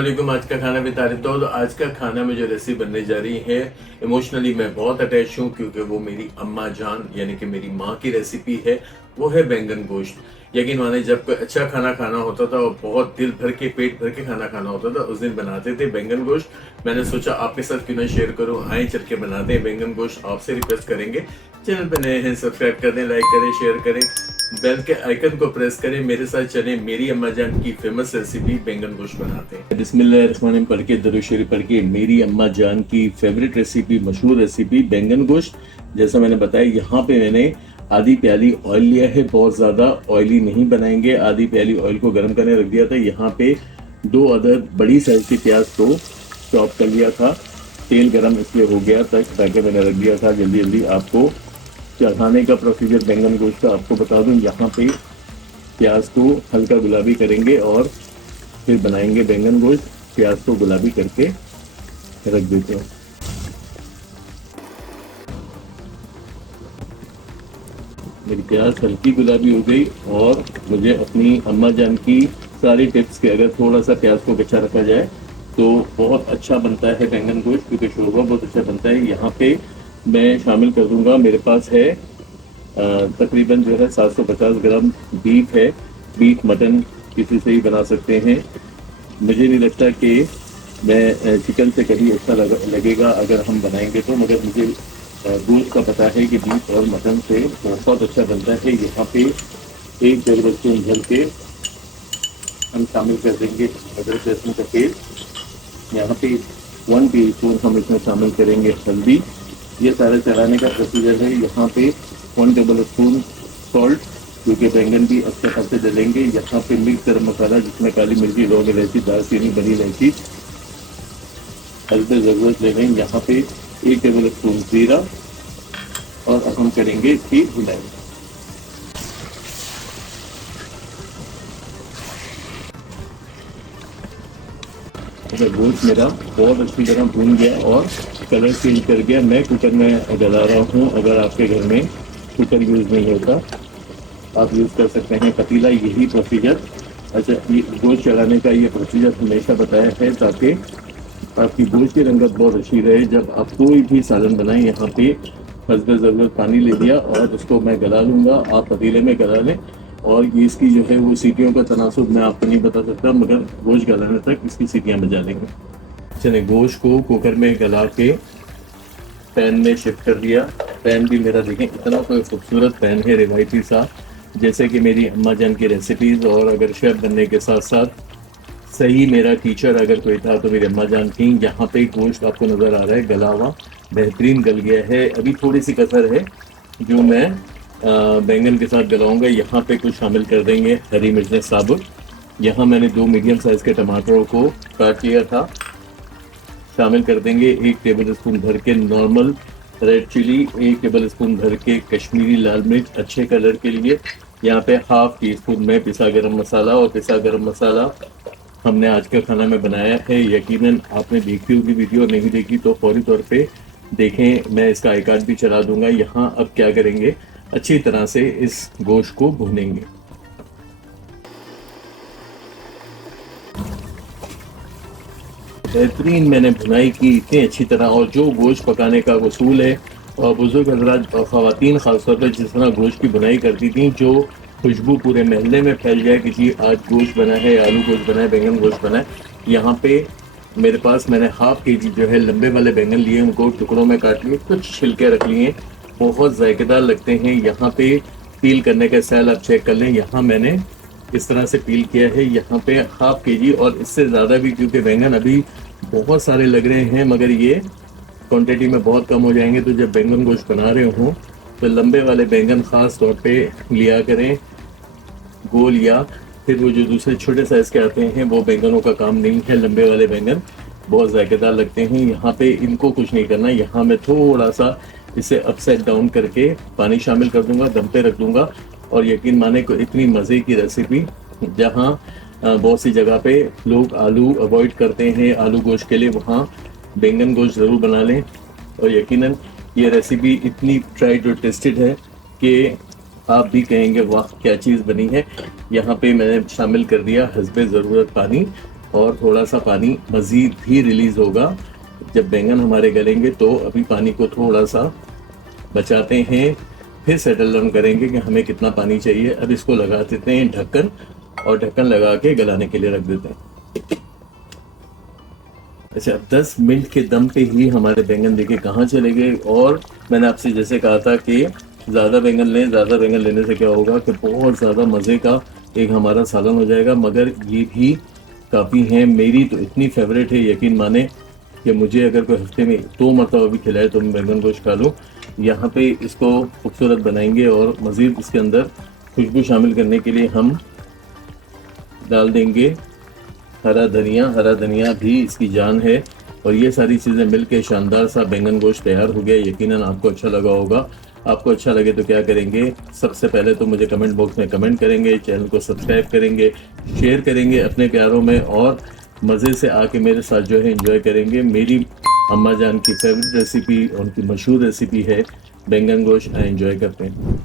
वालेकुम। आज का खाना भी तारीफ दो। तो आज का खाना में जो रेसिपी बनने जा रही है, इमोशनली मैं बहुत अटैच हूँ क्योंकि वो मेरी अम्मा जान यानी कि मेरी माँ की रेसिपी है। वो है बैंगन गोश्त। यकीन माने जब कोई अच्छा खाना खाना होता था और बहुत दिल भर के पेट भर के खाना खाना होता था, उस दिन बनाते थे बैंगन गोश्त। मैंने सोचा आपके साथ क्यों ना शेयर करूँ, आए चल के बनाते हैं बैंगन गोश्त। आपसे रिक्वेस्ट करेंगे, चैनल पर नए हैं सब्सक्राइब कर दें, लाइक करें, शेयर करें, बेल के आइकन को प्रेस करें। मेरे साथ चले मेरी अम्मा जान की फेमस रेसिपी बैंगन गोश्त बनाते हैं। बिस्मिल्लाहिर्रहमानिर्रहीम पढ़ के दरूद शरीफ पढ़ के मेरी अम्मा जान की फेवरेट रेसिपी, मशहूर रेसिपी बैंगन गोश्त। जैसा मैंने बताया, यहाँ पे मैंने आधी प्याली ऑयल लिया है। बहुत ज़्यादा ऑयली नहीं बनाएंगे। आधी प्याली ऑयल को गर्म करने रख दिया था। यहाँ पे 2 अदद बड़ी साइज की प्याज को चॉप कर लिया था। तेल गरम इसलिए हो गया ताकि मैंने रख दिया था जल्दी जल्दी। आपको चढ़ाने का प्रोसीजर बैंगन गोश्त का आपको बता दूं। यहाँ पे प्याज को हल्का गुलाबी करेंगे और फिर बनाएंगे बैंगन गोश्त। प्याज को गुलाबी करके रख देते हैं। मेरी प्याज हल्की गुलाबी हो गई और मुझे अपनी अम्मा जान की सारी टिप्स के, अगर थोड़ा सा प्याज को कच्चा रखा जाए तो बहुत अच्छा बनता है बैंगन गोश्त, क्योंकि शोरबा बहुत अच्छा बनता है। यहाँ पे मैं शामिल कर दूंगा, मेरे पास है तकरीबन जो है 750 ग्राम बीफ है। बीफ मटन किसी से ही बना सकते हैं। मुझे नहीं लगता कि मैं चिकन से कहीं अच्छा लगेगा अगर हम बनाएंगे तो, मगर मुझे गोश्त का पता है कि बीफ और मटन से बहुत अच्छा बनता है। यहाँ पे 1 टेबल स्पून भर के हम शामिल कर देंगे अदरक लहसुन का पेस्ट। यहाँ पे 1 टीस्पून हम इसमें शामिल करेंगे हल्दी। ये सारा चलाने का प्रोसीजर है। यहाँ पे 1 टेबल स्पून सॉल्ट, क्योंकि बैंगन भी अच्छे खासे डलेंगे। यहाँ पे मिक्स गरम मसाला, जिसमें काली मिर्ची, लौंग, इलायची, दालचीनी, बड़ी इलायची, हल्दी ज़रूरत ले लेंगे। यहाँ पे 1 टेबल स्पून जीरा और अब हम करेंगे इसकी भुनाई। अगर गोश्त मेरा बहुत अच्छी तरह भून गया और कलर चेंज कर गया, मैं कुकर में डला रहा हूँ। अगर आपके घर में कुकर यूज़ नहीं होता, आप यूज़ कर सकते हैं पतीला। यही प्रोसीजर, अच्छा, ये गोश्त चढ़ाने का ये प्रोसीजर हमेशा बताया है ताकि आपकी गोश्त की रंगत बहुत अच्छी रहे जब आप कोई भी सालन बनाएं। यहाँ पे हस्ब ज़रूरत पानी ले लिया और उसको मैं गला लूँगा। आप पतीले में गला लें और ये इसकी जो है वो सीटियों का तनासुब मैं आपको नहीं बता सकता, मगर गोश्त गलाने तक इसकी सीटियाँ बजा लेंगे। चलिए, गोश्त को कुकर में गला के पैन में शिफ्ट कर दिया। पैन भी मेरा देखें, इतना कोई खूबसूरत पैन है, रिवायती सा, जैसे कि मेरी अम्मा जान की रेसिपीज़। और अगर शेफ़ बनने के साथ साथ सही मेरा टीचर अगर कोई था तो मेरी अम्मा जान थी। यहाँ पे गोश्त आपको नज़र आ रहा है गला हुआ, बेहतरीन गल गया है। अभी थोड़ी सी कसर है जो मैं बैंगन के साथ गलाऊंगा। यहाँ पे कुछ शामिल कर देंगे हरी मिर्चें साबुत। यहाँ मैंने 2 मीडियम साइज़ के टमाटरों को काट लिया था, शामिल कर देंगे। 1 टेबल स्पून भर के normal red chilli, 1 tablespoon भर के कश्मीरी लाल मिर्च अच्छे कलर के लिए। यहाँ पे ½ टीस्पून में पिसा गरम मसाला, और पिसा गरम मसाला हमने आज के खाना में बनाया है। यकीनन आपने देखी होगी वीडियो, नहीं देखी तो फौरी तौर पे देखें, मैं इसका आई कार्ड भी चला दूंगा। यहाँ अब क्या करेंगे, अच्छी तरह से इस गोश्त को भूनेंगे। बेहतरीन मैंने भुनाई की इतनी अच्छी तरह, और जो गोश्त पकाने का उसूल है, और बुजुर्ग हजरात और ख़वातीन ख़ासतौर पर जिस तरह गोश्त की बुनाई करती थी, जो खुशबू पूरे महल्ले में फैल जाए कि जी आज गोश्त बना है, आलू गोश्त बना है, बैंगन गोश्त बना है। यहाँ पे मेरे पास मैंने ½ kg जो है लंबे वाले बैंगन लिए, उनको टुकड़ों में काट लिए, कुछ छिलके रख लिए, बहुत जायकेदार लगते हैं। यहाँ पे पील करने का स्टाइल आप चेक कर लें। यहाँ मैंने इस तरह से पील किया है। यहाँ पे ½ kg और इससे ज़्यादा भी, क्योंकि बैंगन अभी बहुत सारे लग रहे हैं मगर ये क्वांटिटी में बहुत कम हो जाएंगे। तो जब बैंगन गोश्त बना रहे हों तो लंबे वाले बैंगन ख़ास तौर पे लिया करें, गोल, या फिर वो जो दूसरे छोटे साइज़ के आते हैं वो बैंगनों का काम नहीं है। लंबे वाले बैंगन बहुत जायकेदार लगते हैं। यहाँ पे इनको कुछ नहीं करना। यहाँ मैं थोड़ा सा इसे अपसाइड डाउन करके पानी शामिल कर दूंगा, दम पे रख दूंगा। और यकीन माने को इतनी मज़े की रेसिपी, जहाँ बहुत सी जगह पे लोग आलू अवॉइड करते हैं आलू गोश्त के लिए, वहाँ बैंगन गोश्त ज़रूर बना लें। और यकीनन ये रेसिपी इतनी ट्राइड और टेस्टेड है कि आप भी कहेंगे वाह क्या चीज़ बनी है। यहाँ पे मैंने शामिल कर दिया हस्बे ज़रूरत पानी। और थोड़ा सा पानी मज़ीद भी रिलीज़ होगा जब बैंगन हमारे गलेंगे। तो अभी पानी को थोड़ा सा बचाते हैं, फिर सेटल डाउन करेंगे कि हमें कितना पानी चाहिए। अब इसको लगा देते हैं ढक्कन, और ढक्कन लगा के गलाने के लिए रख देते हैं। अच्छा, 10 मिनट के दम पे ही हमारे बैंगन देखिए कहाँ चले गए। और मैंने आपसे जैसे कहा था कि ज़्यादा बैंगन लें, ज़्यादा बैंगन लेने से क्या होगा कि बहुत ज़्यादा मज़े का एक हमारा सालन हो जाएगा। मगर ये भी काफ़ी हैं, मेरी तो इतनी फेवरेट है, यकीन माने कि मुझे अगर कोई हफ्ते में 2 मरतबा भी खिलाए तो मैं बैंगन गोश्त खा लूँ। यहाँ पे इसको खूबसूरत बनाएंगे और मज़ीद इसके अंदर खुशबू शामिल करने के लिए हम डाल देंगे हरा धनिया। हरा धनिया भी इसकी जान है। और ये सारी चीज़ें मिलके शानदार सा बैंगन गोश्त तैयार हो गया। यकीनन आपको अच्छा लगा होगा। आपको अच्छा लगे तो क्या करेंगे, सबसे पहले तो मुझे कमेंट बॉक्स में कमेंट करेंगे, चैनल को सब्सक्राइब करेंगे, शेयर करेंगे अपने प्यारों में, और मज़े से आके मेरे साथ जो है एंजॉय करेंगे। मेरी अम्मा जान की फेवरेट रेसिपी, उनकी मशहूर रेसिपी है बैंगन गोश्त। एंजॉय करते हैं।